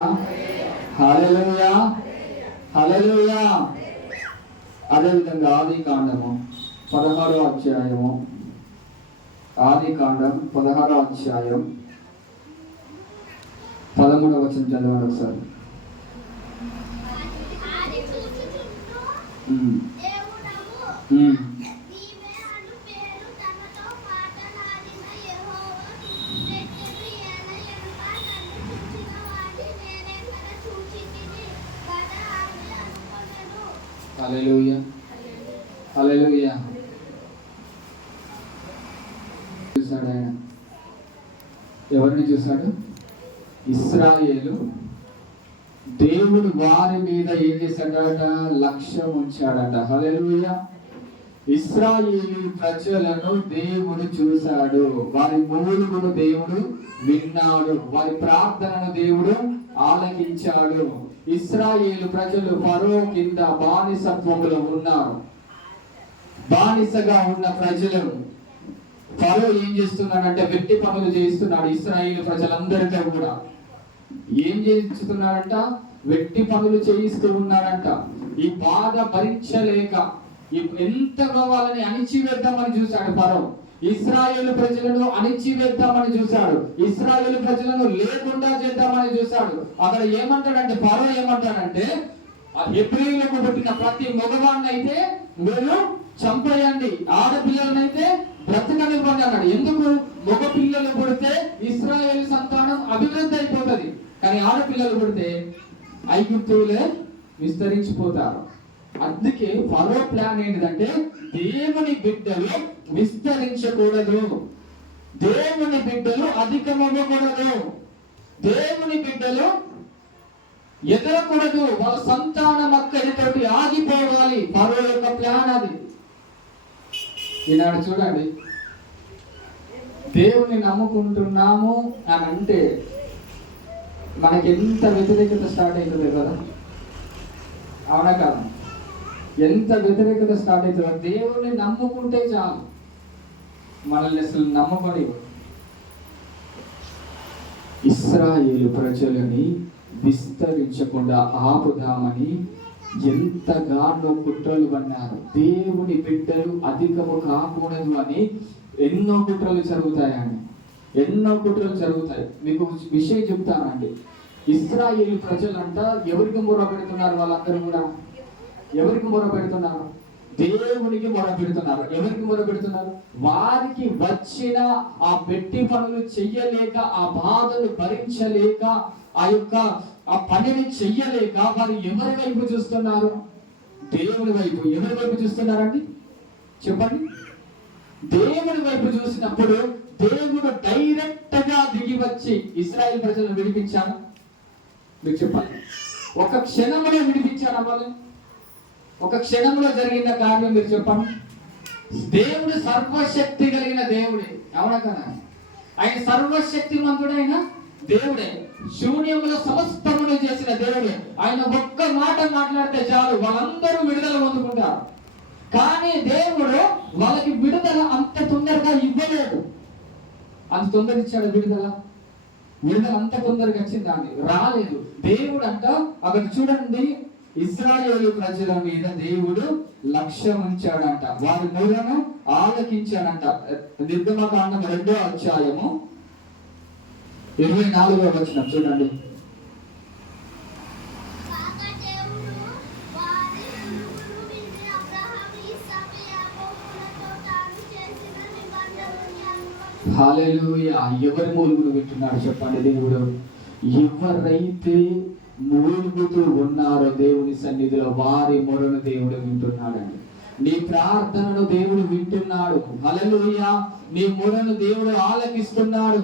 హల్లెలూయా హల్లెలూయా. అదేవిధంగా ఆది కాండము 16వ అధ్యాయము, ఆది కాండం 16వ అధ్యాయం 13వ వచనం చదవండి ఒకసారి. హల్లెలూయా హల్లెలూయా. చూశాడు ఆయన. ఎవరిని చూశాడు? ఇశ్రాయేలు. దేవుడు వారి మీద ఏం చేశాడట? లక్ష్యం ఉంచాడట. హల్లెలూయా. ఇశ్రాయేలు ప్రజలను దేవుడు చూశాడు. వారి మూలుగును దేవుడు విన్నాడు. వారి ప్రార్థనను దేవుడు ఆలకించాడు. ఇశ్రాయేలు ప్రజలు ఫరో కింద బానిసత్వములో ఉన్నారు. బానిసగా ఉన్న ప్రజలు, ఫరో ఏం చేస్తున్నాడంటే వెట్టి పనులు చేస్తున్నాడు. ఇశ్రాయేలు ప్రజలందరితో కూడా ఏం చేస్తున్నాడంట? వెట్టి పనులు చేయిస్తూ ఉన్నాడంట. ఈ బాధ భరించలేక ఎంత వాళ్ళని అణిచివేద్దామని చూశాడు ఫరో. ఇశ్రాయేలు ప్రజలను అణిచివేద్దామని చూశాడు. ఇశ్రాయేలు ప్రజలను లేకుండా చేద్దామని చూశాడు. అక్కడ ఏమంటాడంటే ఫరో ఏమంటాడంటే, హెబ్రీయులకు పుట్టిన ప్రతి మగవాడిని అయితే మీరు చంపేయండి, ఆడపిల్లలనైతే బ్రతకనివ్వండి అన్నాడు. ఎందుకు? మగ పిల్లలు పుడితే ఇశ్రాయేలు సంతానం అభివృద్ధి అయిపోతుంది, కానీ ఆడపిల్లలు పుడితే ఐగుప్తులే విస్తరించిపోతారు. అందుకే ఫరో ప్లాన్ ఏంటిదంటే, దేవుని బిడ్డలు విస్తరించకూడదు, దేవుని బిడ్డలు అధికమవ్వకూడదు, దేవుని బిడ్డలు ఎదగకూడదు, వాళ్ళ సంతానం అక్కడితోటి ఆగిపోవాలి. ఫరో యొక్క ప్లాన్ అది. ఈనాడు చూడండి, దేవుని నమ్ముకుంటున్నాము అని అంటే మనకి ఎంత వ్యతిరేకత స్టార్ట్ అవుతుంది కదా, అవునా కాదు? ఎంత వ్యతిరేకత స్టార్ట్ అవుతుందో. దేవుణ్ణి నమ్ముకుంటే చాలు, మనల్ని అసలు నమ్మబడి. ఇశ్రాయేలు ప్రజలని విస్తరించకుండా ఆపుదామని ఎంతగానో కుట్రలు పన్నారు. దేవుని బిడ్డలు అధికము కాకూడదు అని ఎన్నో కుట్రలు జరుగుతాయని, ఎన్నో కుట్రలు జరుగుతాయి. మీకు విషయం చెప్తానండి. ఇశ్రాయేలు ప్రజలంతా ఎవరికి మొర పెడుతున్నారు? వాళ్ళందరూ కూడా ఎవరికి మొర పెడుతున్నారు? దేవునికి మొర పెడుతున్నారు. ఎవరికి మొర పెడుతున్నారు? వారికి వచ్చిన ఆ పెట్టి పనులు చెయ్యలేక, ఆ బాధను భరించలేక, ఆ పనిని చెయ్యలేక వారు ఎవరి వైపు చూస్తున్నారు? దేవుని వైపు. ఎవరి వైపు చూస్తున్నారండి? చెప్పండి. దేవుని వైపు చూసినప్పుడు దేవుడు డైరెక్ట్ గా దిగి వచ్చి ఇశ్రాయేలు ప్రజలను విడిపించాడు. మీకు చెప్పండి, ఒక క్షణంలో విడిపించాడు వాళ్ళని. ఒక క్షణంలో జరిగిన కార్యం మీరు చెప్పండి. దేవుడు సర్వశక్తి కలిగిన దేవుడే, అవునా కదా? ఆయన సర్వశక్తిమంతుడైన దేవుడే, శూన్యములో సమస్తమును చేసిన దేవుడే. ఆయన ఒక్క మాట మాట్లాడితే చాలు, వాళ్ళందరూ విడుదల పొందుకుంటారు. కానీ దేవుడు వాళ్ళకి విడుదల అంత తొందరగా ఇవ్వలేదు. అంత తొందరగా ఇచ్చాడు విడుదల అంత తొందరగా వచ్చిందండి, రాలేదు. దేవుడు అంట అక్కడ చూడండి, ఇశ్రాయేలు ప్రజల మీద దేవుడు లక్ష్యం ఉంచాడంట, వారి మూలను ఆలకించాడంట. నిర్గమకాండం 2వ అధ్యాయము 24వ వచనం చూడండి. హల్లెలూయా. ఎవరి మూలుగులు వింటున్నాడు చెప్పండి దేవుడు? ఎవరైతే మూలుగుతూ ఉన్నారో దేవుని సన్నిధిలో వారి మొరను దేవుడు వింటున్నాడండి. నీ ప్రార్థనను దేవుడు వింటున్నాడు. హల్లెలూయా. నీ మొరను దేవుడు ఆలకిస్తున్నాడు.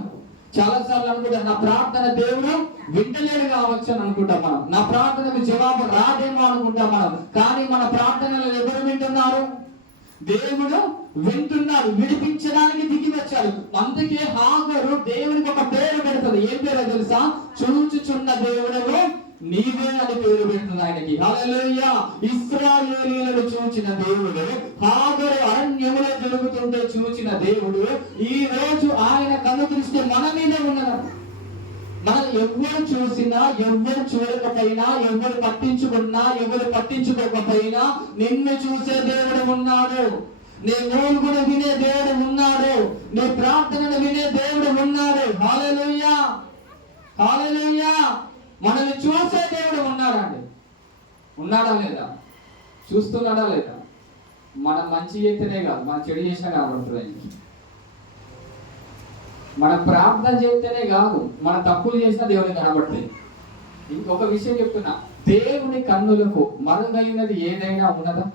చాలాసార్లు అనుకుంటా, నా ప్రార్థన దేవుడు వింటలేడు కావచ్చు అని అనుకుంటాం మనం. నా ప్రార్థనకు జవాబు రాదేమో అనుకుంటాం మనం. కానీ మన ప్రార్థనలు ఎవరు వింటున్నారు? దేవుడు వింటున్నాడు. విడిపించడానికి దిగి వచ్చాడు. అందుకే హాగరు దేవునికి ఒక పేరు పెడుతుంది. ఏం పేరో తెలుసా? చూచుచున్న దేవుడు నీవే అని పేరు పెడుతుంది ఆయనకి. హల్లెలూయా. ఇశ్రాయేలీయులను చూచిన దేవుడు, హాగరు అరణ్యములో జరుగుతుంటే చూచిన దేవుడు, ఈ రోజు ఆయన కన్ను దృష్టి మన మీద ఉన్నది. మనం ఎవరు చూసినా, ఎవరు చూడకపోయినా, ఎవరు పట్టించుకున్నా, ఎవరు పట్టించుకోకపోయినా నిన్ను చూసే దేవుడు ఉన్నాడు. నీ మూలుగును వినే దేవుడు ఉన్నాడు. నీ ప్రార్థనను వినే దేవుడు ఉన్నాడు. హల్లెలూయా, హల్లెలూయా. మనల్ని చూసే దేవుడు ఉన్నాడండి. ఉన్నాడా లేదా? చూస్తున్నాడా లేదా? మనం మంచి చేస్తేనే కాదు, మనం చెడు చేసినా కనబడుతుంది ఆయనకి. మనం ప్రార్థన చేస్తేనే కాదు, మన తప్పులు చేసినా దేవునికి కనబడుతుంది. ఇంకొక విషయం చెప్తున్నా, దేవుని కన్నులకు మరుగైనది ఏదైనా ఉన్నదా?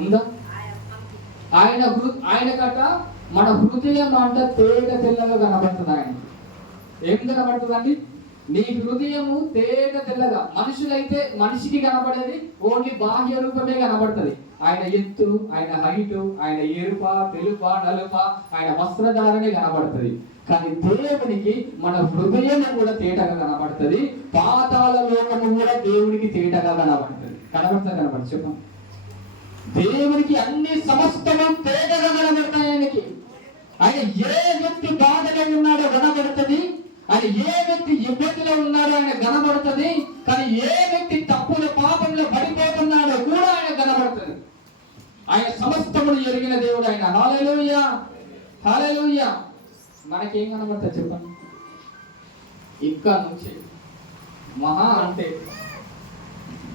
ఉందా? ఆయనకట మన హృదయం అంట తేట తెల్లగా కనబడుతుంది. ఆయన ఏం కనబడుతుందండి? నీ హృదయము తేట తెల్లగా. మనుషులైతే మనిషికి కనబడేది ఓన్లీ బాహ్య రూపమే కనబడుతుంది. ఆయన ఎత్తు, ఆయన హైటు, ఆయన ఎరుప, తెలుప, నలుప, ఆయన వస్త్రధారణే కనబడుతుంది. కానీ దేవునికి మన హృదయం కూడా తేటగా కనబడుతుంది. పాతాళ లోకము కూడా దేవునికి తేటగా కనబడుతుంది. కనబడుతుంది చెప్పండి. దేవునికి అన్ని సమస్తము తేటగా కనబడతాయి. ఆయన ఏ వ్యక్తి బాధలో ఉన్నాడో కనబడుతుంది. ఆయన ఏ వ్యక్తి ఇబ్బందిలో ఉన్నాడో ఆయన కనబడుతుంది. కానీ ఏ వ్యక్తి తప్పుల పాపంలో పడిపోతున్నాడో కూడా ఆయన కనబడుతుంది. ఆయన సమస్తమును ఎరిగిన దేవుడు ఆయన. హల్లెలూయా, హల్లెలూయా. మనకేం కనబడుతుంది చెప్పండి? ఇక్కడ నుంచి మహా అంటే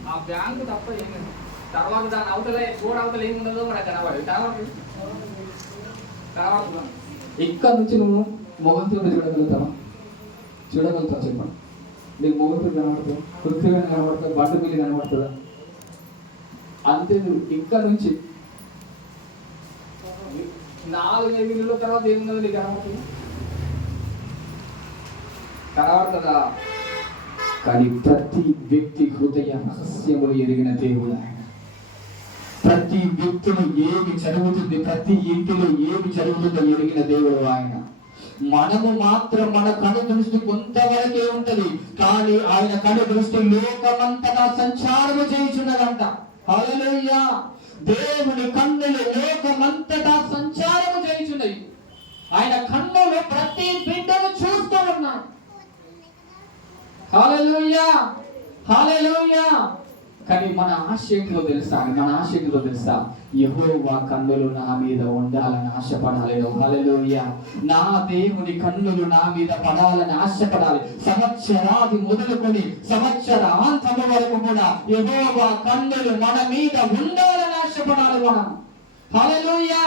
ఆ బ్యాంకు తప్ప ఏం లేదు. తర్వాత దాని అవతల గోడ అవతల ఏముండదో మనకు కనబడదు. కనబడుతుంది. ఇక్కడ నుంచి నువ్వు మొగంతో చూడగలుగుతావా? చూడగలుగుతావు చెప్పండి. నీకు మొగంతో కనబడుతుంది, కృత్రిగా కనబడుతుంది, బండి మీద కనబడుతుందా? అంతే. నువ్వు ఇక్కడ నుంచి 4 వీళ్ళ తర్వాత ఏముందో నీకు కనబడుతుంది? కనబడుతుందా? కానీ ప్రతి వ్యక్తి హృదయ రహస్యములు ఎరిగిన దేవుడు ఆయన. ప్రతి వ్యక్తిలో ఏమి జరుగుతుంది, ప్రతి ఇంటిలో ఏమి జరుగుతుందో ఎరిగిన దేవుడు ఆయన. మనము మాత్రం మన కను దృష్టి కొంతవరకే ఉంటది, కానీ ఆయన కను దృష్టి లోకమంతటా సంచారము చేయుచున్నదంట. హల్లెలూయా. దేవుని కన్నులు లోకమంతటా సంచారము చేయుచున్నవి. ఆయన కన్నులు ప్రతి బిడ్డను చూస్తూ ఉన్నాడు. హల్లెలూయా, హల్లెలూయా. కానీ మన ఆశ ఏంటో తెలుసా? మన ఆశ ఏంటో తెలుసా? యెహోవా కన్నులు నా మీద ఉండాలని ఆశపడాలి. హల్లెలూయా. నా దేవుని కన్నులు నా మీద పడాలని ఆశపడాలి. సంవత్సరాది మొదలుకొని సంవత్సరాంతము వరకు కూడా యెహోవా కన్నులు మన మీద ఉండాలని ఆశపడాలి మనం. హల్లెలూయా,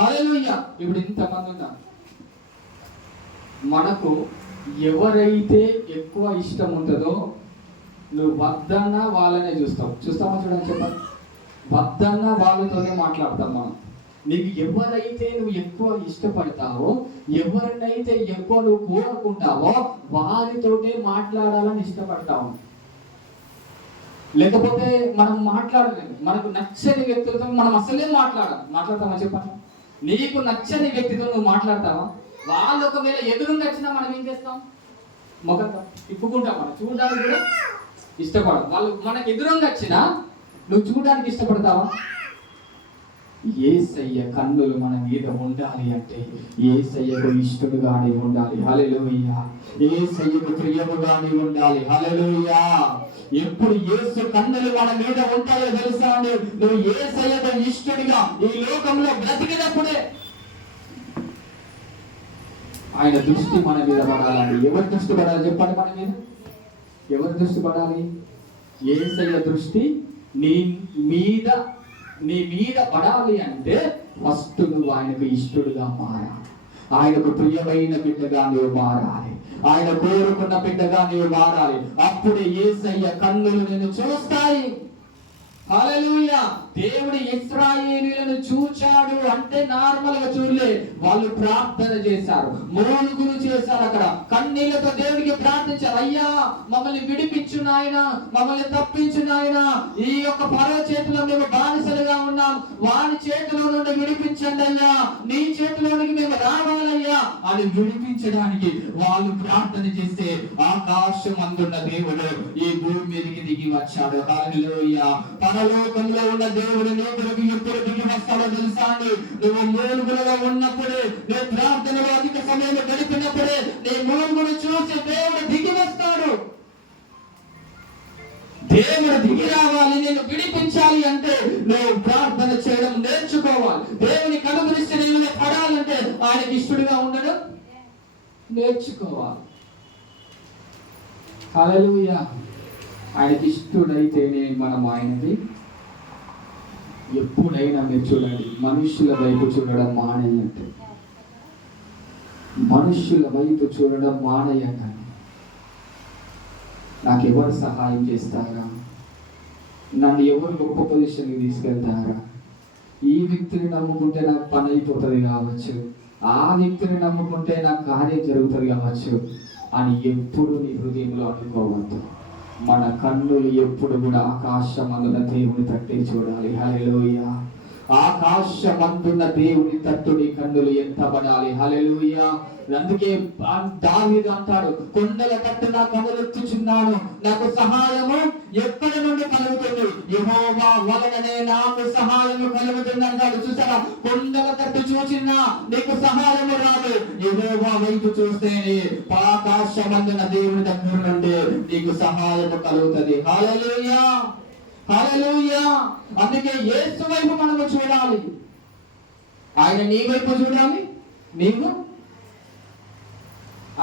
హల్లెలూయా. ఇప్పుడు ఇంతమంది ఉన్నారు. మనకు ఎవరైతే ఎక్కువ ఇష్టం ఉంటుందో నువ్వు వద్దన్నా వాళ్ళనే చూస్తావా? చూడండి చెప్పండి. వద్దన్నా వాళ్ళతోనే మాట్లాడతాం మనం. నీకు ఎవరైతే నువ్వు ఎక్కువ ఇష్టపడతావో, ఎవరినైతే ఎక్కువ నువ్వు కోరుకుంటావో వారితోటే మాట్లాడాలని ఇష్టపడతావు. లేకపోతే మనం మాట్లాడలేము. మనకు నచ్చని వ్యక్తులతో మనం అసలే మాట్లాడతామా చెప్పండి? నీకు నచ్చని వ్యక్తితో నువ్వు మాట్లాడతావా? వాళ్ళు ఒకవేళ ఎదురుగా వచ్చినా మనం ఏం చేస్తాం? మొఖంతో తిప్పుకుంటాం. మనం చూడడానికి కూడా ఇష్టపడదు. వాళ్ళు మనకు ఎదురుగా వచ్చినా నువ్వు చూడడానికి ఇష్టపడతావా? యేసయ్య కన్నులు మన మీద ఉండాలి అంటే యేసయ్యకు ఇష్టడుగానే ఉండాలి. హల్లెలూయా. యేసయ్యకు ప్రియముగానే ఉండాలి. హల్లెలూయా. ఎప్పుడు యేసు కన్నులు మన మీద ఉంటాయో తెలుసా? నువ్వు యేసయ్యకు ఇష్టడిగా ఈ లోకంలో బ్రతికినప్పుడే ఆయన దృష్టి మన మీద పడాలండి. ఎవరి దృష్టి పడాలి చెప్పండి? మన మీద ఎవరి దృష్టి పడాలి? యేసయ్య దృష్టి నీ మీద పడాలి అంటే ఫస్ట్ నువ్వు ఆయనకు ఇష్టడుగా మారాలి. ఆయనకు ప్రియమైన బిడ్డగా నువ్వు మారాలి. ఆయన కోరుకున్న బిడ్డగా నువ్వు మారాలి. అప్పుడే యేసయ్య కన్నులు నిన్ను చూస్తాయి. హల్లెలూయా. దేవుడు ఇశ్రాయేలీయులను చూచాడు అంటే నార్మల్ గా చూడలే. వాళ్ళు ప్రార్థన చేశారు, మూలుగులు చేశారు. అక్కడ కన్నీళ్లతో దేవుడికి ప్రార్థించారు. అయ్యా మమ్మల్ని విడిపించు నాయన, మమ్మల్ని తప్పించు నాయన. ఈ యొక్క ఫరో చేతిలో మేము బానిసలుగా ఉన్నాం, వాని చేతిలో నుండి విడిపించండి అయ్యా. నీ చేతిలోనికి మేము రావాలయ్యా అని విడిపించడానికి వాళ్ళు ప్రార్థన చేస్తే ఆకాశం అందున్న దేవుడు ఈ భూమి మీదకి దిగి వచ్చాడు. హల్లెలూయా. పరలోకంలో ఉన్న దేవుడు నీ కొరకు ఎప్పుడు దిగి వస్తాడో తెలుసా అండి? నువ్వు మూలుగులలో ఉన్నప్పుడే, నీ ప్రార్థనలో అధిక సమయం గడిపినప్పుడే నీ మూలుగును చూసి దేవుడు దిగి వస్తాడు. దేవుడు దిగి రావాలి, నేను విడిపించాలి అంటే నువ్వు ప్రార్థన చేయడం నేర్చుకోవాలి. దేవుని కనుగరిస్తే నేను పడాలంటే ఆయనకి ఇష్టడుగా ఉండడం నేర్చుకోవాలి. హల్లెలూయా. ఆయనకి ఇష్టడైతేనే మనం ఆయనది. ఎప్పుడైనా మీరు చూడండి, మనుషుల వైపు చూడడం మానేయండి. మనుషుల వైపు చూడడం మానేయండి. నాకు ఎవరు సహాయం చేస్తారా, నన్ను ఎవరు గొప్ప పొజిషన్కి తీసుకెళ్తారా, ఈ వ్యక్తిని నమ్ముకుంటే నాకు పని అయిపోతుంది కావచ్చు, ఆ వ్యక్తిని నమ్ముకుంటే నాకు కార్యం జరుగుతుంది కావచ్చు అని ఎప్పుడు నీ హృదయంలో అనుకోవద్దు. మన కన్నులు ఎప్పుడు కూడా ఆకాశమందున దేవుని తట్టి చూడాలి. హల్లెలూయా. ఆకాశమందున దేవుని తట్టు నీ కన్నులు ఎత్తబడాలి. హల్లెలూయా. అందుకే దావీదు అంటాడు, కొండల తట్టు నా కనులెత్తుచున్నాను, నాకు సహాయము ఎక్కడి నుండి కలుగుతుంది? యెహోవా వలననే నాకు సహాయము కలుగుతుంది అంటాడు. చూసారా, కొండల తట్టు చూచినా నీకు సహాయము రాదు, యెహోవా వైపు చూస్తేనే ఆకాశమందున దేవుని దగ్గర నుండి నీకు సహాయము కలుగుతుంది. హల్లెలూయా, హల్లెలూయా. అందుకే యేసు వైపు మనము చూడాలి. ఆయన నీ వైపు చూడాలి, నీవు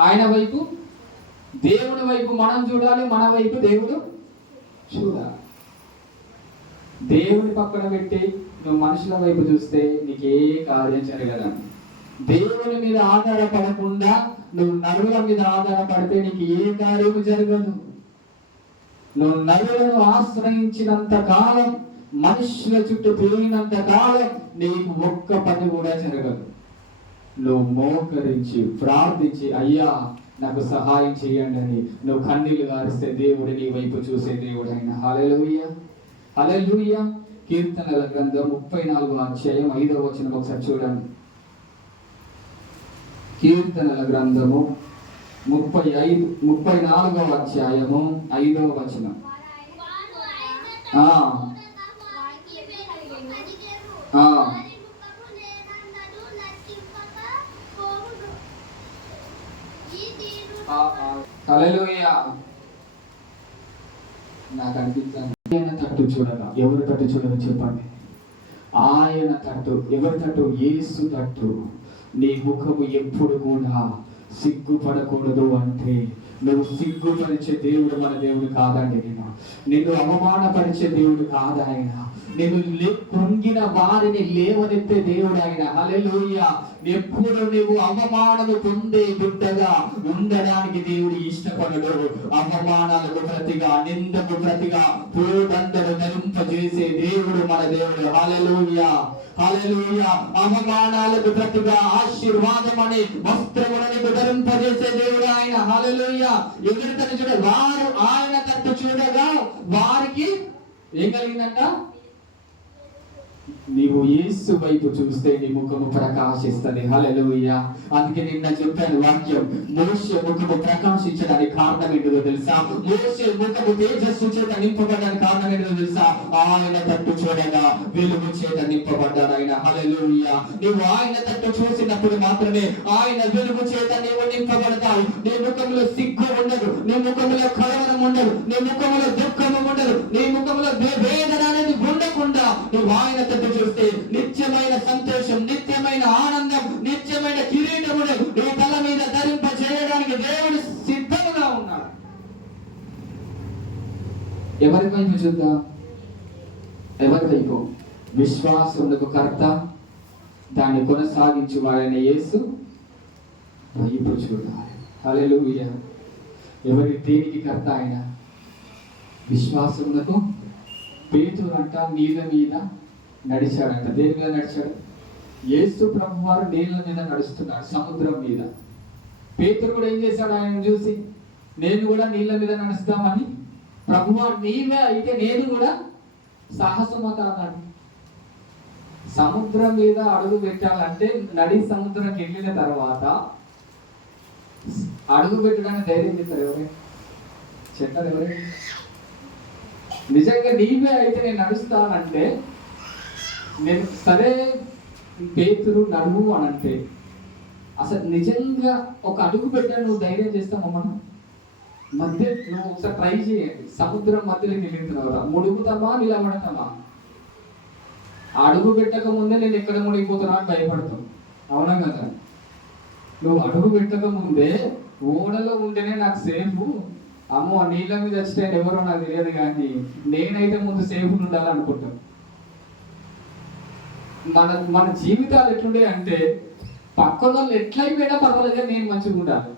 ఆయన వైపు, దేవుడి వైపు మనం చూడాలి, మన వైపు దేవుడు చూడాలి. దేవుని పక్కన పెట్టి నువ్వు మనుషుల వైపు చూస్తే నీకు ఏ కార్యం జరగదని. దేవుని మీద ఆధారపడకుండా నువ్వు నరుల మీద ఆధారపడితే నీకు ఏ కార్యము జరగదు. నువ్వు నరులను ఆశ్రయించినంత కాలం, మనుషుల చుట్టూ తిరిగినంత కాలం నీకు ఒక్క పని కూడా జరగదు. నువ్వు మోకరించి ప్రార్థించి, అయ్యా నాకు సహాయం చేయండి అని నువ్వు కన్నీళ్లు గారిస్తే దేవుడు నీ వైపు చూసే దేవుడు ఆయన. హల్లెలూయా, హల్లెలూయా. కీర్తనల గ్రంథం 34వ అధ్యాయం 5వ వచనం ఒకసారి చూడండి. కీర్తనల గ్రంథము 34వ అధ్యాయము 5వ వచనం. హల్లెలూయా. నాకు అనిపిస్తాను, ఆయన తట్టు చూడగా ఎవరి తట్టు చూడగా చెప్పండి. ఆయన తట్టు, ఎవరి తట్టు? యేసు తట్టు. నీ ముఖము ఎప్పుడు కూడా సిగ్గుపడకూడదు. అంటే నువ్వు సిగ్గుపరిచే దేవుడు మన దేవుడు కాదండి. నిన్ను అవమానపరిచే దేవుడు కాదు ఆయన. నిన్ను కృంగిన వారిని లేవనెత్తే దేవుడు ఆయన. హల్లెలూయా. ఎప్పుడు నువ్వు అవమానము పొందే బిడ్డగా ఉండడానికి దేవుడు ఇష్టపడడు. అవమానాలకు ప్రతిగా, నిందకు ప్రతిగా పూదండలు ధరింపజేసే దేవుడు మన దేవుడు. హల్లెలూయా, హల్లెలూయా. అవమానాలకు ప్రతిగా ఆశీర్వాదం అనే వస్త్రములను ధరింపజేసే దేవుడు ఆయన. హల్లెలూయా. ఎవరి తట్టు చూడ, వారు ఆయన తట్టు చూడగా వారికి ఏం కలిగిందంట? నీవు యేసు వైపు చూస్తే నీ ముఖము ప్రకాశిస్తుంది. హల్లెలూయా. అందుకే నిన్న చెప్పాను వాక్యం, మోషే ముఖము ప్రకాశించడానికి కారణం ఏంటో తెలుసా? మోషే ముఖము తేజస్సు చేత నింపబడడానికి కారణం ఏంటో తెలుసా? ఆయన తట్టు చూడగా వెలుగు చేత నింపబడ్డాడు ఆయన. హల్లెలూయా. నువ్వు ఆయన తట్టు చూసినప్పుడు మాత్రమే ఆయన వెలుగు చేత నీవు నింపబడతావు. నీ ముఖంలో సిగ్గు ఉండదు, నీ ముఖంలో కలవరం ఉండదు, నీ ముఖంలో దుఃఖము ఉండదు, నీ ముఖంలో వేదన అనేది ఉండకుండా నువ్వు ఆయన తట్టు చూస్తే నిత్యమైన సంతోషం, నిత్యమైన ఆనందం, నిత్యమైన కిరీటమును నీ తల మీద ధరింప చేయడానికి దేవుడు సిద్ధంగా ఉన్నాడు. ఎవరి వైపు చూద్దాం? ఎవరి వైపు? విశ్వాసమునకు కర్త, దాన్ని కొనసాగించు వాడైన యేసు వైపు చూడాలి. హల్లెలూయా. ఎవరి దేనికి కర్త ఆయన? విశ్వాసమునకు. పేతురు అంట నీళ్ళ మీద నడిచాడంట. దేని మీద నడిచాడు? యేసు ప్రభువారు నీళ్ళ మీద నడుస్తున్నాడు, సముద్రం మీద. పేతురు కూడా ఏం చేశాడు? ఆయన చూసి, నేను కూడా నీళ్ళ మీద నడుస్తామని, ప్రభువారు నీవే అయితే నేను కూడా సాహసమత అన్నాడు. సముద్రం మీద అడుగు పెట్టాలంటే నడి సముద్రంకి వెళ్ళిన తర్వాత అడుగు పెట్టడానికి ధైర్యం చేస్తారు ఎవరే? చెప్పారు ఎవరే? నిజంగా నీవే అయితే నేను నడుస్తానంటే, నేను సరే పేతురు నడువు అని అంటే, అసలు నిజంగా ఒక అడుగు పెట్టా నువ్వు ధైర్యం చేస్తావా? మనం మధ్య నువ్వు ఒకసారి ట్రై చేయండి. సముద్రం మధ్యలోకి వెళ్ళిపోతున్నావురా, ముడుగుతామా నిలబడతామా? అడుగు పెట్టక ముందే నేను ఎక్కడ మునిగిపోతున్నా అని భయపడతావు, అవునా కదా? నువ్వు అడుగు పెట్టక ముందే ఓడలో ఉంటేనే నాకు సేఫ్, అమ్మో నీళ్ళ మీద వచ్చితే ఎవరో నాకు తెలియదు కానీ నేనైతే ముందు సేఫ్ ఉండాలనుకుంటాను. మన జీవితాలు ఎట్లుండే అంటే, పక్కన వాళ్ళు ఎట్లయిపోయినా పర్వాలేదు నేను మంచిగా ఉండాలి,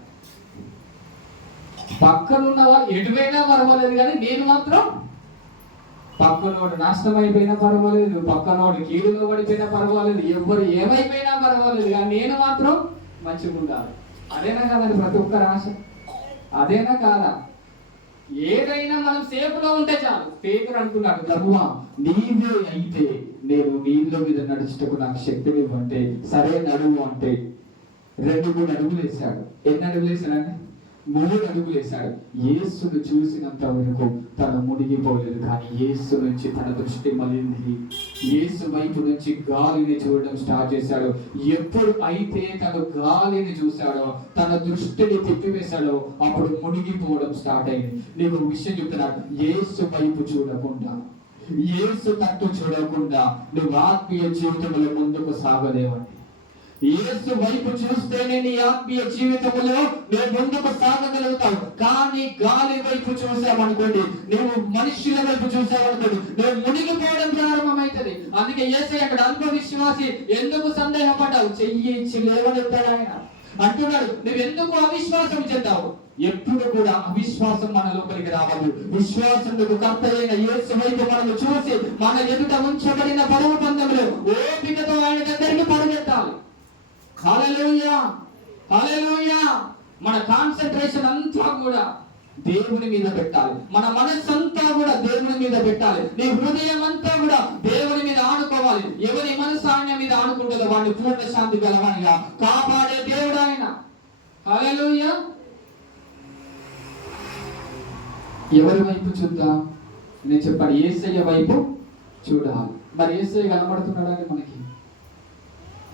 పక్కన ఉన్న వాళ్ళు ఎటువైనా పర్వాలేదు కానీ నేను మాత్రం, పక్కనోడు నాశనం అయిపోయినా పర్వాలేదు, పక్కనోడు కీడులో పడిపోయినా పర్వాలేదు, ఎవరు ఏమైపోయినా పర్వాలేదు కానీ నేను మాత్రం మంచిగా ఉండాలి. అదేనా కాదండి ప్రతి ఒక్కరి ఆశ? అదేనా కాదా? ఏదైనా మనం సేఫ్ లో ఉంటే చాలు. పేతురు అంటున్నాడు, ప్రభువా నీవే అయితే నేను నీళ్ళ మీద నడుచుటకు నాకు శక్తిని ఇవ్వంటే సరే నడువు అంటే 2-3 అడుగులు వేశాడు. ఎన్ని అడుగులు వేశాడంటే 3 అడుగులు వేశాడు. యేసును చూసినంత వరకు తను మునిగిపోలేదు, కానీ యేసు నుంచి తన దృష్టి మళ్ళింది. యేసు వైపు నుంచి గాలిని చూడడం స్టార్ట్ చేశాడు. ఎప్పుడు అయితే తను గాలిని చూశాడో, తన దృష్టిని తిప్పివేశాడో, అప్పుడు మునిగిపోవడం స్టార్ట్ అయింది. నీకు విషయం చెప్తున్నాడు, యేసు వైపు చూడకుండా, యేసు తట్టు చూడకుండా నువ్వు ఆత్మీయ జీవితంలో ముందుకు సాగలేవండి. యేసు వైపు చూస్తేనే నీ ఆత్మీయ జీవితంలో నువ్వు ముందుకు సాగగలుగుతావు. కానీ గాలి వైపు చూసావనుకోండి, నువ్వు మనుషుల వైపు చూసావనుకోండి, నువ్వు మునిగిపోవడం ప్రారంభమవుతుంది. అందుకే యేసయ్య అక్కడ అల్ప విశ్వాసి ఎందుకు సందేహపడ్డావు, చెయ్యి ఇచ్చి లేవనెత్తాడు ఆయన. అంటున్నాడు, నువ్వు ఎందుకు అవిశ్వాసం చెందావు? ఎప్పుడు కూడా అవిశ్వాసం మన లోపలికి రావద్దు. విశ్వాసముకు కర్త అయిన యేసు వైపు మనము చూసి మన ఎదుట ఉంచబడిన పరుగు పందెంలో ఓపికతో ఆయన దగ్గరికి పరుగెత్తాలి. హల్లెలూయా, హల్లెలూయా. మన కాన్సంట్రేషన్ అంతా కూడా దేవుని మీద పెట్టాలి. మన మనస్సంతా కూడా దేవుని మీద పెట్టాలి. నీ హృదయం అంతా కూడా దేవుని మీద ఆనుకోవాలి. ఎవరి మనసు ఆయన మీద ఆనుకుంటుందో వాడిని పూర్ణ శాంతి గలవానిగా కాపాడే దేవుడు ఆయన. హల్లెలూయా. ఎవరి వైపు చూద్దాం? నేను చెప్పాను, యేసయ్య వైపు చూడాలి. మరి యేసయ్య కనబడుతున్నాడా? మనకి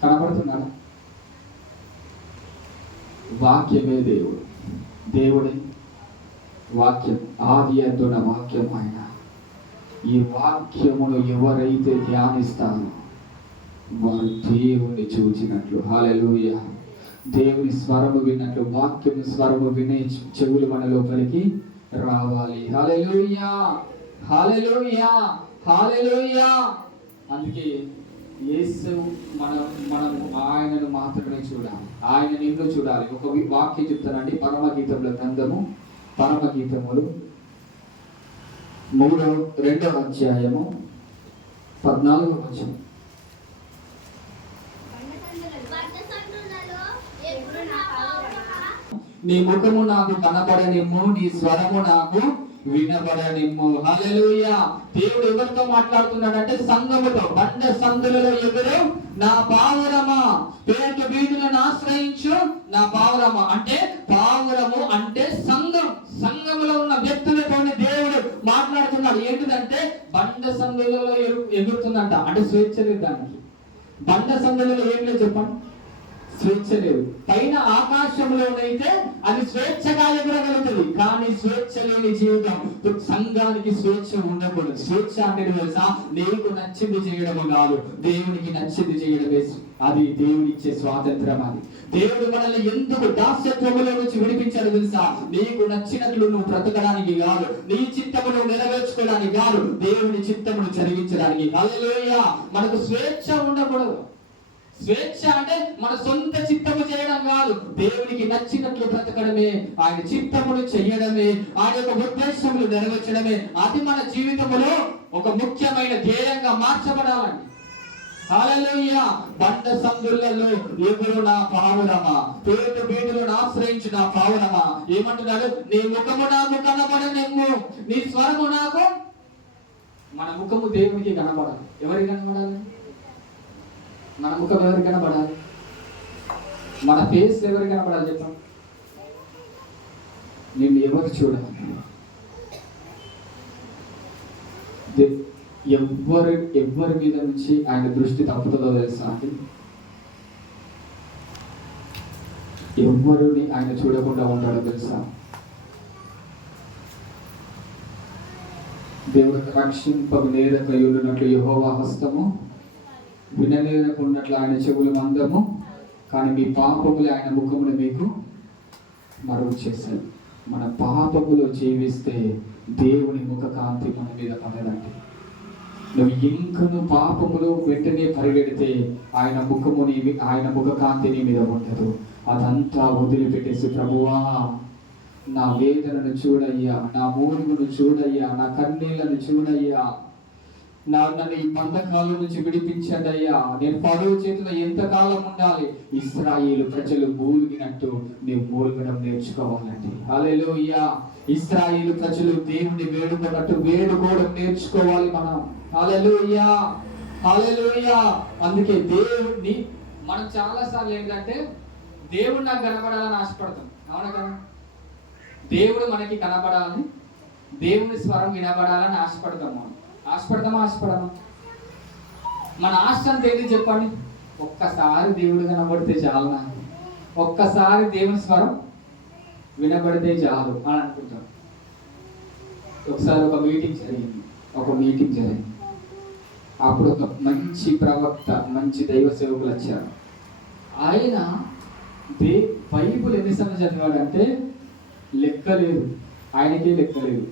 కనబడుతున్నాడా? వాక్యమే దేవుడు, దేవుడే వాక్యం, ఆది అందున వాక్యం ఆయన. ఈ వాక్యమును ఎవరైతే ధ్యానిస్తారో వారు దేవుని చూచినట్లు, హల్లెలూయా, దేవుని స్వరము విన్నట్లు, వాక్యము స్వరము వినే చెవులు మన లోపలికి రావాలి. హల్లెలూయా, హల్లెలూయా, హల్లెలూయా. అందుకే యేసు మనం ఆయనను మాత్రమే చూడాలి, ఆయన నిన్ను చూడాలి. ఒక వాక్యం చెప్తానండి, పరమగీతముల గ్రంథము, పరమగీతములు 2వ అధ్యాయము 14వ వచనం. నీ ముఖము నాకు కనబడనిమ్ము, నీ స్వరము నాకు వినబడనిమ్ము. హల్లెలూయా. దేవుడు ఎవరితో మాట్లాడుతున్నాడంటే సంఘముతో. బండ సందులలో ఎవరు? నా పావురమా, పేట వీధులను ఆశ్రయించు నా పావురమా. అంటే పావురము అంటే సంఘం. సంఘములో ఉన్న వ్యక్తులతోనే దేవుడు మాట్లాడుతున్నాడు. ఏంటిదంటే బండ సందులలో ఎగురుతుందంట, అంటే స్వేచ్ఛ లేదు దానికి. బండ సందులలో ఏం లేదు చెప్పండి, స్వేచ్ఛ లేదు. పైన ఆకాశంలోనైతే అది స్వేచ్ఛగా ఎగురగలుగుతుంది, కానీ స్వేచ్ఛ లేని జీవితం. సంఘానికి స్వేచ్ఛ ఉండకూడదు. స్వేచ్ఛ అంటే తెలుసా? నీకు నచ్చింది చేయడము కాదు, దేవునికి నచ్చింది చేయడమే. అది దేవుడిచ్చే స్వాతంత్రం. అది దేవుడు మనల్ని ఎందుకు దాస్యత్వములో నుంచి విడిపించాడు తెలుసా? నీకు నచ్చినట్లు నువ్వు బ్రతకడానికి కాదు, నీ చిత్తమును నెరవేర్చుకోవడానికి కాదు, దేవుని చిత్తమును జరిగించడానికి. హల్లెలూయా. మనకు స్వేచ్ఛ ఉండకూడదు. స్వేచ్ఛ అంటే మన సొంత చిత్తము చేయడం కాదు, దేవునికి నచ్చినట్లు బ్రతకడమే, ఆయన చిత్తమును చేయడమే, ఆయన యొక్క ఉద్దేశములు నెరవేర్చడమే. అది మన జీవితంలో ఒక ముఖ్యమైన ధ్యేయంగా మార్చబడాలండి. హల్లెలూయా. బండ సందులలో ఎవరు నా పావురమా, పేట బీడులను ఆశ్రయించు నా పావురమా. ఏమంటున్నాడు? నీ ముఖము నాకు కనబడనిమ్ము, నీ స్వరము నాకు. మన ముఖము దేవునికి కనబడాలి. ఎవరికి కనబడాలి? మన ముఖం ఎవరికి కనబడాలి? మన ఫేస్ ఎవరికి కనబడాలి చెప్పండి? నిన్ను ఎవరు చూడాలి? ఎవ్వరి మీద నుంచి ఆయన దృష్టి తప్పుతుందో తెలుసా అండి? ఎవ్వరిని ఆయన చూడకుండా ఉంటాడో తెలుసా? దేవుడు రక్షింపక నేరకయున్నట్లు యెహోవా హస్తము, విననేరకున్నట్లు ఆయన చెవులు మందము, కానీ మీ పాపములు ఆయన ముఖమును మీకు మరుగు చేశాయి. మన పాపములో జీవిస్తే దేవుని ముఖ కాంతి మన మీద పడదండి. నువ్వు ఇంకను పాపములో వెంటనే పరిగెడితే ఆయన ముఖ కాంతి నీ మీద ఉండదు. అదంతా వదిలిపెట్టేసి, ప్రభువా నా వేదనను చూడయ్యా, నా మూలుగును చూడయ్యా, నా కన్నీళ్లను చూడయ్యా, నన్ను ఈ బంధకాల నుంచి విడిపించండి అయ్యా, నేను ఫరో చేతిలో ఎంతకాలం ఉండాలి? ఇశ్రాయేలు ప్రజలు మూలిగినట్టు నీవు మూలగడం నేర్చుకోవాలండి. హల్లెలూయా. ఇశ్రాయేలు ప్రజలు దేవుణ్ణి వేడుకున్నట్టు వేడుకోవడం నేర్చుకోవాలి మనం. హల్లెలూయా, హల్లెలూయా. అందుకే దేవుణ్ణి మనం చాలాసార్లు ఏంటంటే, దేవుడు నాకు కనబడాలని ఆశపడతాం. అవునా కదా? దేవుడు మనకి కనబడాలని, దేవుని స్వరం వినబడాలని ఆశపడతాము. ఆశపడమా? మన ఆశ అంత ఏంటి చెప్పండి? ఒక్కసారి దేవుడు కనబడితే చాలు, నాకు ఒక్కసారి దేవుని స్వరం వినబడితే చాలు అని అనుకుంటాం. ఒకసారి ఒక మీటింగ్ జరిగింది. అప్పుడు ఒక మంచి ప్రవక్త, మంచి దైవ సేవకులు వచ్చారు. ఆయన బైబుల్ ఎన్నిసార్లు చదివాడంటే లెక్కలేదు, ఆయనకే లెక్కలేదు.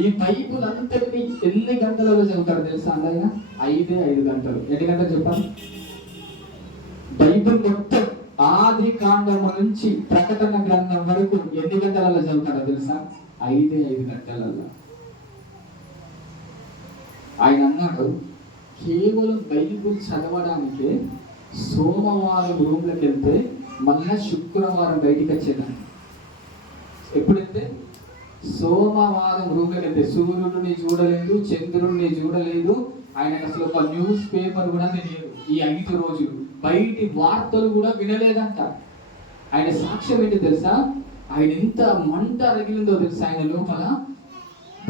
ఈ బైబుల్ అంతటిని ఎన్ని గంటలలో చదువుతాడు తెలుసా? ఆయన 5 గంటలు. ఎన్ని గంటలు చెప్పాలి? బైబుల్ మొత్తం ఆది కాండము నుంచి ప్రకటన గ్రంథం వరకు ఎన్ని గంటలలో చదువుతాడో తెలుసా? 5 గంటలలో. ఆయన అన్నాడు, కేవలం బైబుల్ చదవడానికే సోమవారం రూమ్లోకి వెళ్తే మళ్ళా శుక్రవారం బయటికి వచ్చేదాన్ని. ఎప్పుడైతే సోమవారం రూమ్లోకి వెళ్తే సూర్యుడిని చూడలేదు, చంద్రుడిని చూడలేదు, ఆయనకు అసలు ఒక న్యూస్ పేపర్ కూడా తెలియదు. ఈ 5 రోజులు బయటి వార్తలు కూడా వినలేదంట. ఆయన సాక్ష్యం ఏంటి తెలుసా? ఆయన ఎంత మంట రగిలిందో తెలుసా? ఆయన లోపల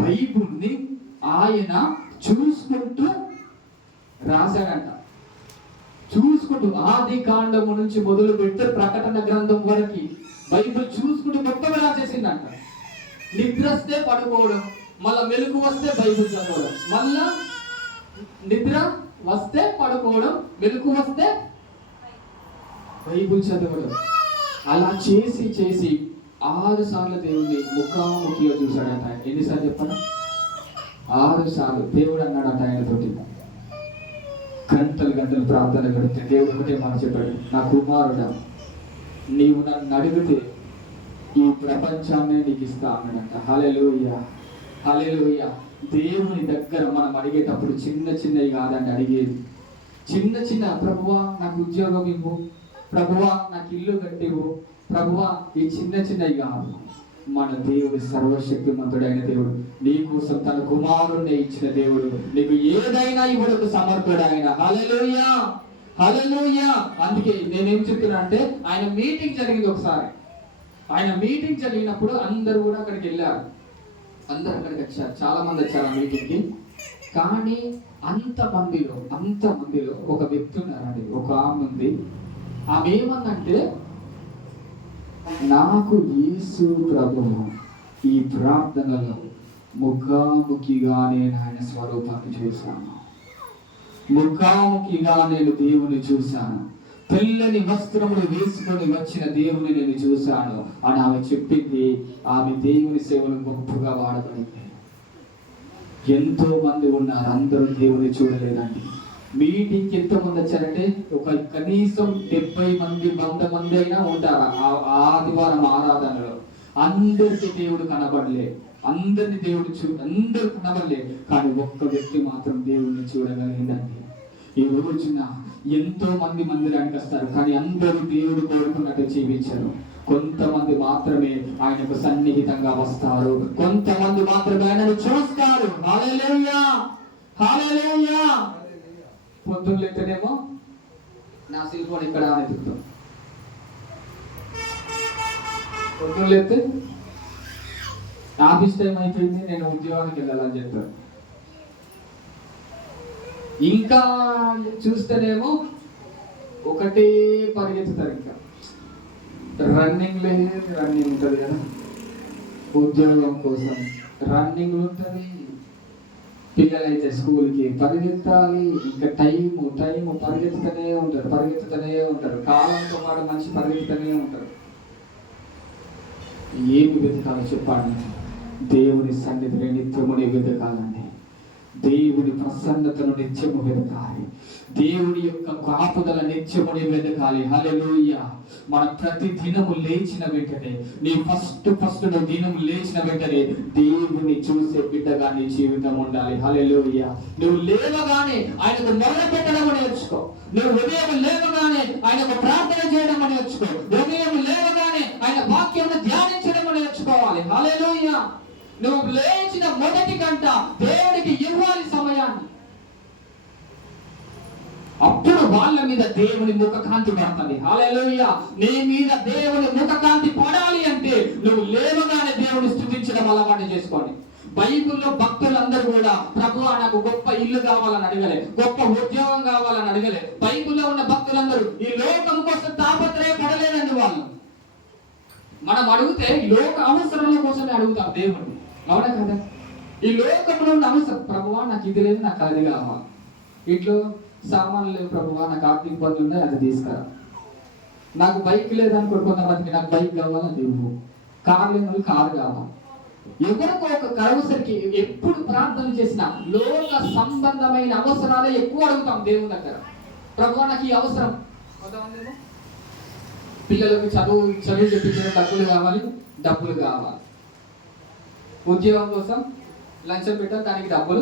బైబుల్ని ఆయన చూసుకుంటూ రాశాడంట. చూసుకుంటూ ఆది కాండము నుంచి మొదలు పెడితే ప్రకటన గ్రంథం వరకు బైబిల్ చూసుకుంటూ మొత్తం రాసేసిందంట. నిద్ర వస్తే పడుకోవడం, మళ్ళా మెలకు వస్తే బైబిల్ చదవడం, మళ్ళా నిద్ర వస్తే పడుకోవడం, మెలకు వస్తే బైబిల్ చదవడం. అలా చేసి 6 సార్లు దేవుణ్ణి ముఖాముఖిగా చూశాడంట. ఎన్నిసార్లు చెప్పండి? 6 సార్లు. దేవుడు అన్నాడంట ఆయనతోటి, గంటలు ప్రార్థన గడితే దేవుడు ఒకటే మాట చెప్పాడు, నా కుమారుడా, నీవు నన్ను అడిగితే ఈ ప్రపంచాన్నే నీకు ఇస్తా అన్నాడంట. హల్లెలూయా, హల్లెలూయా. దేవుని దగ్గర మనం అడిగేటప్పుడు చిన్నవి కాదండి అడిగేది. చిన్న ప్రభువా నాకు ఉద్యోగం ఇవ్వు, ప్రభువా నాకు ఇల్లు కట్టివు, ప్రభువా ఈ చిన్నవి కాదు. మన దేవుడు సర్వశక్తిమంతుడైన దేవుడు, నీ కోసం తన కుమారుణ్ణి ఇచ్చిన దేవుడు, నీకు ఏదైనా ఇవ్వడానికి సమర్థుడు ఆయన. హల్లెలూయా, హల్లెలూయా. అందుకే నేనేం చెప్తున్నా అంటే, ఆయన మీటింగ్ జరిగింది ఒకసారి. ఆయన మీటింగ్ జరిగినప్పుడు అందరూ కూడా అక్కడికి వెళ్ళారు. అందరు అక్కడికి వచ్చారు, చాలా మంది వచ్చారు ఆ మీటింగ్కి. కానీ అంత మందిలో ఒక వ్యక్తి ఉన్నారండి, ఒక ఆమె ఉంది. ఆమె ఏమందంటే, నాకు యేసు ప్రభువు ఈ ప్రార్థనలో ముఖాముఖిగా నేను ఆయన స్వరూపాన్ని చూశాను, ముఖాముఖిగా నేను దేవుని చూశాను, తెల్లని వస్త్రములు వేసుకొని వచ్చిన దేవుని నేను చూశాను అని ఆమె చెప్పింది. ఆమె దేవుని సేవలు గొప్పగా వాడబడింది. ఎంతో మంది ఉన్నారు, అందరూ దేవుని చూడలేదండి. మీటింగ్కి ఎంతమంది వచ్చారంటే ఒక కనీసం 70 మంది 100 మంది అయినా ఉంటారు ఆదివారం ఆరాధనలో. అందరికీ దేవుడు కనబడలే, అందరూ కనబడలే, కానీ ఒక్క వ్యక్తి మాత్రం దేవుడిని చూడగలిగిందండి. ఈ రోజున ఎంతో మంది మందిరానికి వస్తారు, కానీ అందరూ దేవుడు కోరుకున్నట్టు జీవించారు. కొంతమంది మాత్రమే ఆయనకు సన్నిహితంగా వస్తారు, కొంతమంది మాత్రమే ఆయనను చూస్తారు. హల్లెలూయా, హల్లెలూయా. పొద్దున్న లేతేనేమో నా సెల్ ఫోన్ ఇక్కడ అని ఎత్తుతాం, పొద్దున్న లేతే ఆఫీస్ టైం అయిపోయింది నేను ఉద్యోగానికి వెళ్ళాలని చెప్తాను. ఇంకా చూస్తేనేమో ఒకటే పరిగెత్తుతారు. ఇంకా రన్నింగ్ ఉంటుంది కదా, ఉద్యోగం కోసం రన్నింగ్ ఉంటుంది. పిల్లలైతే స్కూల్కి పరిగెత్తాలి, ఇంకా టైము పరిగెత్తుతూనే ఉంటారు. కాలంతో పాటు మనిషి పరిగెత్తుతూనే ఉంటారు. ఏమి వెతకాలో చెప్పండి? దేవుని సన్నిధిని నిత్యముని వెతకాలండి. దేవుని ప్రసన్నతను నిత్యము వెతకాలి. దేవుని యొక్క కాపుదల నిత్యముని వెతకాలి. హల్లెలూయా. మన ప్రతి దినము లేచిన వెంటనే నువ్వు దినము లేచిన వెంటనే దేవుని చూసే బిడ్డగా నీ జీవితం ఉండాలి. హల్లెలూయా. నువ్వు లేవగానే ఆయనకు మొదలు పెట్టడం నేర్చుకో. నువ్వు ఉదయం లేవగానే ఆయనకు ప్రార్థన చేయడం నేర్చుకో. ఉదయం లేవగానే ఆయన వాక్యం ధ్యానించడం నేర్చుకోవాలి. హల్లెలూయా. నువ్వు లేచిన మొదటి గంట దేవునికి ఇవ్వాలి సమయాన్ని. అప్పుడు వాళ్ళ మీద దేవుని ముఖకాంతి పడుతుంది. హల్లెలూయా. నీ మీద దేవుని ముఖకాంతి పడాలి అంటే నువ్వు లేవగానే దేవుని స్తుతించడం అలవాటు చేసుకోండి. బైబిల్లో భక్తులందరూ కూడా ప్రభువా నాకు గొప్ప ఇల్లు కావాలని అడగలే, గొప్ప ఉద్యోగం కావాలని అడగలే. బైబిల్లో ఉన్న భక్తులందరూ ఈ లోకం కోసం తాపత్రయపడలేదండి. వాళ్ళు మనం అడిగితే లోక అవసరాల కోసమే అడుగుతాం దేవుడిని. అవునా కదా? ఈ లోకంలో ఉన్న అవసరం, ప్రభువా నాకు ఇది లేదు, నాకు అది కావాలి. ఇంట్లో సామాన్లు లేవు, ప్రభువా నాకు ఆర్థిక ఇబ్బందులు ఉన్నాయి, అది తీసుకురా. నాకు బైక్ లేదనుకో, కొంతమందికి నాకు బైక్ కావాలి, అది ఇవ్వు. కారు లేని వాళ్ళు కారు కావాలి. ఎవరికో ఒక అవసరికి ఎప్పుడు ప్రార్థన చేసినా లోక సంబంధమైన అవసరాలే ఎక్కువ అడుగుతాం దేవుని దగ్గర. ప్రభువా నాకు ఈ అవసరం. కొంతమంది పిల్లలకు చదువు చెప్పించిన డబ్బులు కావాలి. ఉద్యోగం కోసం లంచం పెట్టాలి, దానికి డబ్బులు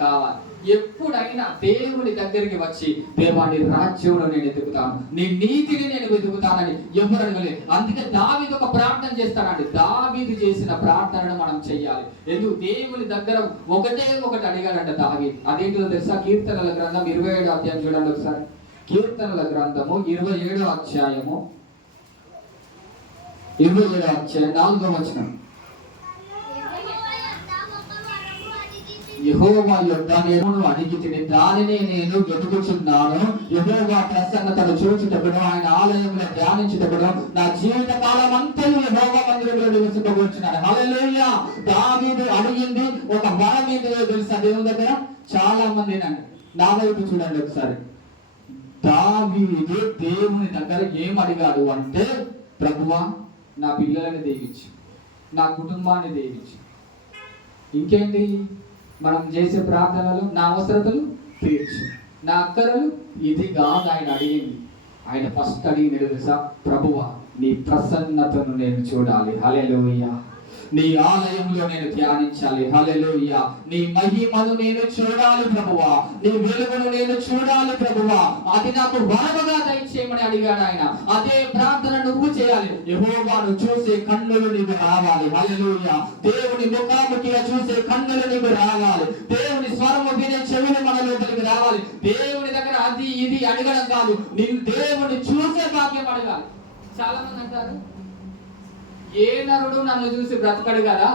కావాలి. ఎప్పుడైనా దేవుని దగ్గరికి వచ్చి దేవా నీ రాజ్యంలో నేను ఎదుగుతాను, నీ నీతిని నేను వెతుకుతానని ఎవరు అడగలేదు. అందుకే దావీదు ఒక ప్రార్థన చేస్తానండి. దావీదు చేసిన ప్రార్థనను మనం చెయ్యాలి. ఎందుకు? దేవుని దగ్గర ఒకటి అడిగాడంట దావీదు. అదేంటో తెలుసా? కీర్తనల గ్రంథం 27వ అధ్యాయం చూడండి ఒకసారి. కీర్తనల గ్రంథము 27వ అధ్యాయము 4వ వచనం. యెహోవా యొద్ద నేను అడిగితిని, దానిని నేను వెతుకుచున్నాను. యెహోవా ప్రసన్నతను చూచుటకును, ఆయన ఆలయంలో ధ్యానించుటకును నా జీవిత కాలం అంతయు యెహోవా మందిరంలో నివసింపబోచున్నాను. హల్లెలూయా. దావీదు అడిగింది ఒక వరం. ఏంటో తెలుసా? దేవుని దగ్గర చాలా మంది నా వైపు చూడండి ఒకసారి. దావీదు దేవుని దగ్గర ఏం అడిగాడు అంటే, ప్రభువా నా పిల్లలని దీవించు, నా కుటుంబాన్ని దీవించు. ఇంకేంటి మనం చేసే ప్రార్థనలు? నా అవసరతలు తీర్చు, నా అక్కరలు. ఇది కాదు ఆయన అడిగింది. ఆయన ఫస్ట్ అడిగిన తెలుసా? ప్రభువా నీ ప్రసన్నతను నేను చూడాలి. హల్లెలూయా. నీ ఆలయంలో నేను ధ్యానించాలి. హల్లెలూయా. నీ మహిమను నేను చూడాలి ప్రభువా, నీ వెలుగును నేను చూడాలి ప్రభువా, అది నాకు వరముగా దయచేయమని అడిగాడు ఆయన. అదే ప్రార్థన నువ్వు చేయాలి. యెహోవాను చూసే కన్నులు నీకు రావాలి. హల్లెలూయా. దేవుని ముఖాముఖిగా చూసే కన్నులు నీకు రావాలి. దేవుని స్వరము వినే చెవులు మన లోపలికి రావాలి. దేవుని దగ్గర అది ఇది అడగడం కాదు, నిన్ను దేవుని చూసే భాగ్యం అడగాలి. చాలా మంది అంటారు, ఏ నరుడు నన్ను చూసి బ్రతకడు కదా,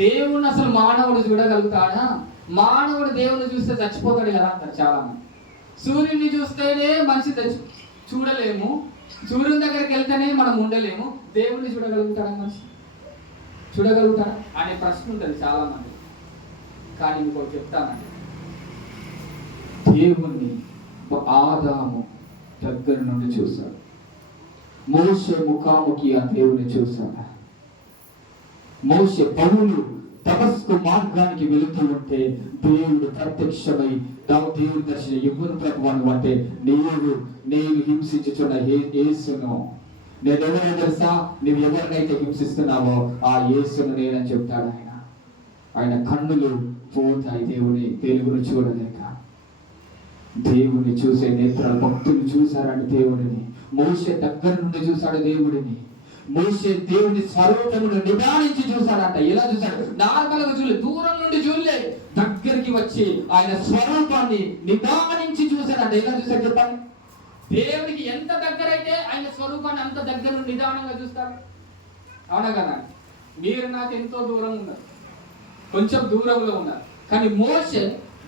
దేవుణ్ణి అసలు మానవుడు చూడగలుగుతాడా? మానవుడు దేవుని చూస్తే చచ్చిపోతాడు కదా అంటారు చాలా మంది. సూర్యుడిని చూస్తేనే మనిషి చూడలేము, సూర్యుని దగ్గరికి వెళ్తేనే మనం ఉండలేము, దేవుణ్ణి చూడగలుగుతాడా మనిషి? చూడగలుగుతాడా అనే ప్రశ్న ఉంటుంది చాలా మంది. కానీ ఇంకోటి చెప్తానండి, దేవుణ్ణి ఆదాము దగ్గర నుండి చూశాడు. మోషే ముఖాముఖి ఆ దేవుని చూశాడు. మోషే పౌలు తపస్సు మార్గానికి వెళుతూ ఉంటే దేవుడు ప్రత్యక్షమై దేవుడి దర్శనం ఎవరు ప్రభువాను అంటే, నేను హింసించుచున్న యేసును, నేనెవరో తెలుసా? నువ్వు ఎవరినైతే హింసిస్తున్నావో ఆ యేసును నేనని చెప్తాడు ఆయన. ఆయన కన్నులు పోతాయి దేవుని వెలుగును చూడలేక. దేవుని చూసే నేత్రాలు భక్తులు చూశారంటే దేవుడిని. మోషే దగ్గర నుండి చూశాడు దేవుడిని. మోషే దేవుని స్వరూపమును నిదానించి చూశాడంట. ఎలా చూశాడు? నార్మల్గా చూడలేదు, దూరం నుండి చూడలే, దగ్గరికి వచ్చి ఆయన స్వరూపాన్ని నిదానించి చూశాడంట. ఎలా చూశాడు చెప్పండి? దేవునికి ఎంత దగ్గర అయితే ఆయన స్వరూపాన్ని అంత దగ్గర నుండి నిదానంగా చూస్తారు. అవునా కదా? మీరు నాకు ఎంతో దూరం ఉన్నారు, కొంచెం దూరంలో ఉన్నారు, కానీ మోషే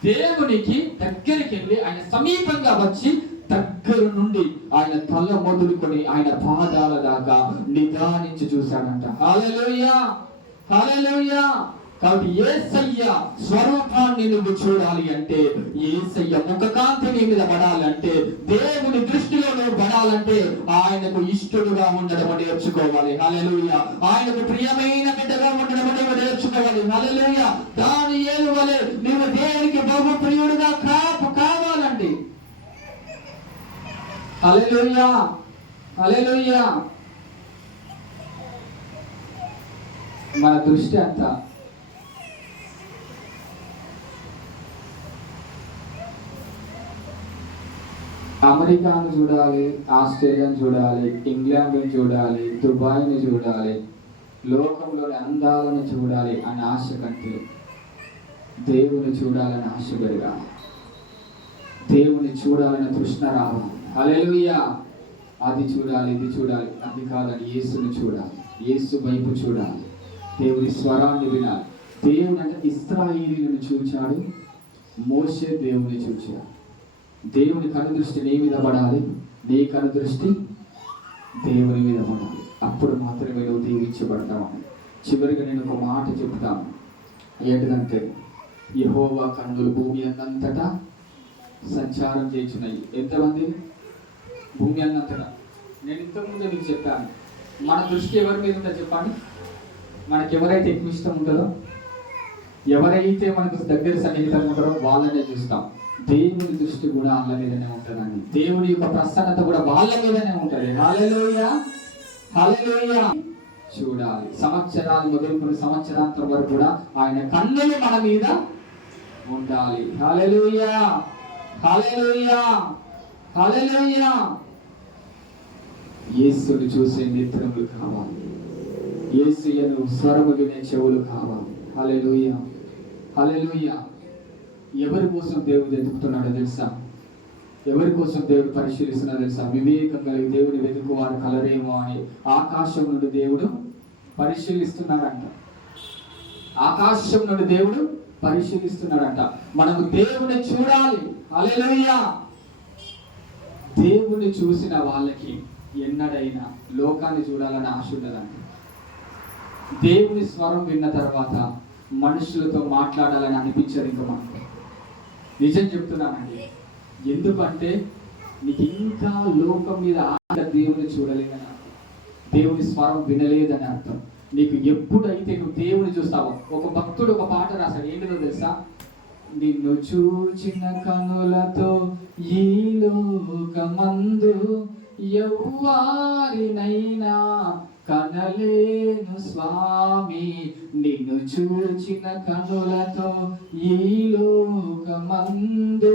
దేవునికి దగ్గరికి వెళ్ళి ఆయన సమీపంగా వచ్చి దగ్గర నుండి ఆయన తల మొదలుకొని ఆయన పాదాల దాకా నిదానించి చూశాడంట. హల్లెలూయా, హల్లెలూయా. కాబట్టి యేసయ్య స్వరూపాన్ని నువ్వు చూడాలి అంటే, యేసయ్య ముఖకాంతి నీ మీద పడాలంటే, దేవుని దృష్టిలో నువ్వు పడాలంటే ఆయనకు ఇష్టడుగా ఉండడం నేర్చుకోవాలి. హల్లెలూయా. ఆయనకు ప్రియమైన బిడ్డగా ఉండడం నేర్చుకోవాలి. హల్లెలూయా. దానియేలు వలె నీవు దేవునికి బహు ప్రియుడుగా కావాలండి. హల్లెలూయా, హల్లెలూయా. మన దృష్టి అంతా అమెరికాను చూడాలి, ఆస్ట్రేలియాను చూడాలి, ఇంగ్లాండ్ని చూడాలి, దుబాయ్ని చూడాలి, లోకంలోని అందాలను చూడాలి అని ఆశ కంటే దేవుని చూడాలని ఆశ పెరగాలి. దేవుని చూడాలని తృష్ణ రావాలి. హల్లెలూయా. అది చూడాలి, ఇది చూడాలి, అది కాదని యేసుని చూడాలి, యేసు వైపు చూడాలి, దేవుని స్వరాన్ని వినాలి. దేవుని అంటే ఇశ్రాయేలీయులను చూచాడు, మోషే దేవుని చూచాడు. దేవుని కనుదృష్టి నీ మీద పడాలి, నీ కనుదృష్టి దేవుని మీద పడాలి. అప్పుడు మాత్రమే నువ్వు దీవించబడతావు. చివరిగా నేను ఒక మాట చెప్తాను. ఏంటంటే, యెహోవా కన్నులు భూమి అన్నంతటా సంచారం చేస్తున్నాయి. ఎంతమంది? భూమి అన్నంతటా. నేను ఇంతకుముందే మీకు చెప్పాను, మన దృష్టి ఎవరి మీద ఉందో చెప్పండి. మనకి ఎవరైతే ఎక్కువ ఇష్టం ఉంటుందో, ఎవరైతే మనకు దగ్గర సన్నిహితంగా ఉంటారో వాళ్ళనే చూస్తాం. దేవుని దృష్టి కూడా వాళ్ళ మీదనే ఉంటుందండి. దేవుని యొక్క ప్రసన్నత కూడా వాళ్ళ మీదనే ఉంటుంది. హల్లెలూయా, హల్లెలూయా. చూడాలి. సంవత్సరాలు మొదలుకొని సంవత్సరాంతం వరకు కూడా ఆయన కన్నులు మన మీద ఉండాలి. హల్లెలూయా, హల్లెలూయా, హల్లెలూయా. యేసుని చూసే నేత్రములు కావాలి, యేసును స్వరము వినే చెవులు కావాలి. హల్లెలూయా, హల్లెలూయా. ఎవరి కోసం దేవుడు వెతుకుతున్నాడో తెలుసా? ఎవరి కోసం దేవుడు పరిశీలిస్తున్నాడో తెలుసా? వివేకం కలిగి దేవుడు వెతుకువారు కలరేమో అని ఆకాశం నుండి దేవుడు పరిశీలిస్తున్నాడంట. ఆకాశం నుండి దేవుడు పరిశీలిస్తున్నాడంట. మనము దేవుని చూడాలి. హల్లెలూయా. దేవుని చూసిన వాళ్ళకి ఎన్నడైనా లోకాన్ని చూడాలని ఆశ ఉండదంట. దేవుని స్వరం విన్న తర్వాత మనుషులతో మాట్లాడాలని అనిపించదు ఇంకా మనకు. నిజం చెప్తున్నానండి. ఎందుకంటే నీకు ఇంకా లోకం మీద దేవుని చూడలేదని అర్థం, దేవుని స్వరం వినలేదని అర్థం. నీకు ఎప్పుడైతే నువ్వు దేవుని చూస్తావో, ఒక భక్తుడు ఒక పాట రాశాడు. ఏంటిదో తెలుసా? నిన్ను చూచిన కనులతో ఈ లోకమందు ఎవ్వారినైనా కనలేను స్వామి. నిన్ను చూచిన కనులతో ఈ లోకమందు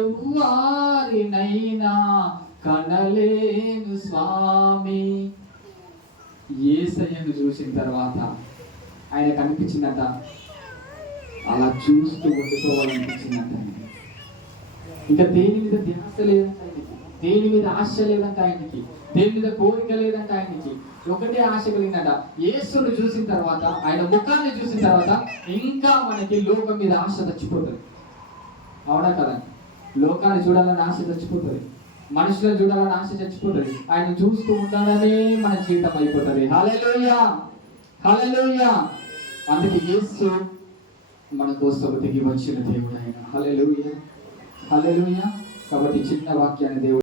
ఎవ్వారినైనా కనలేను స్వామి. యేసయ్యను చూసిన తర్వాత ఆయన కనిపించిందట, అలా చూస్తూ ఉండిపోవాలనిపించిందంట. ఇంకా దేని మీద ధ్యాస లేదంట ఆయనకి, దేని మీద ఆశ లేదంట ఆయనకి, దేని మీద కోరిక లేదంట ఆయనకి. ఒకటే ఆశ కలిగిందట, యేసును చూసిన తర్వాత, ఆయన ముఖాన్ని చూసిన తర్వాత ఇంకా మనకి లోకం మీద ఆశ చచ్చిపోతుంది. అవునా కదా? లోకాన్ని చూడాలని ఆశ చచ్చిపోతుంది, మనుషులను చూడాలని ఆశ చచ్చిపోతుంది. ఆయన చూస్తూ ఉండాలనే మన జీవితం అయిపోతుంది. హల్లెలూయా, హల్లెలూయా. అందుకే యేసు మన కోసం దిగి వచ్చిన దేవుడు ఆయన. హల్లెలూయా, హల్లెలూయా. కాబట్టి చిన్న వాక్యాన్ని దేవుడు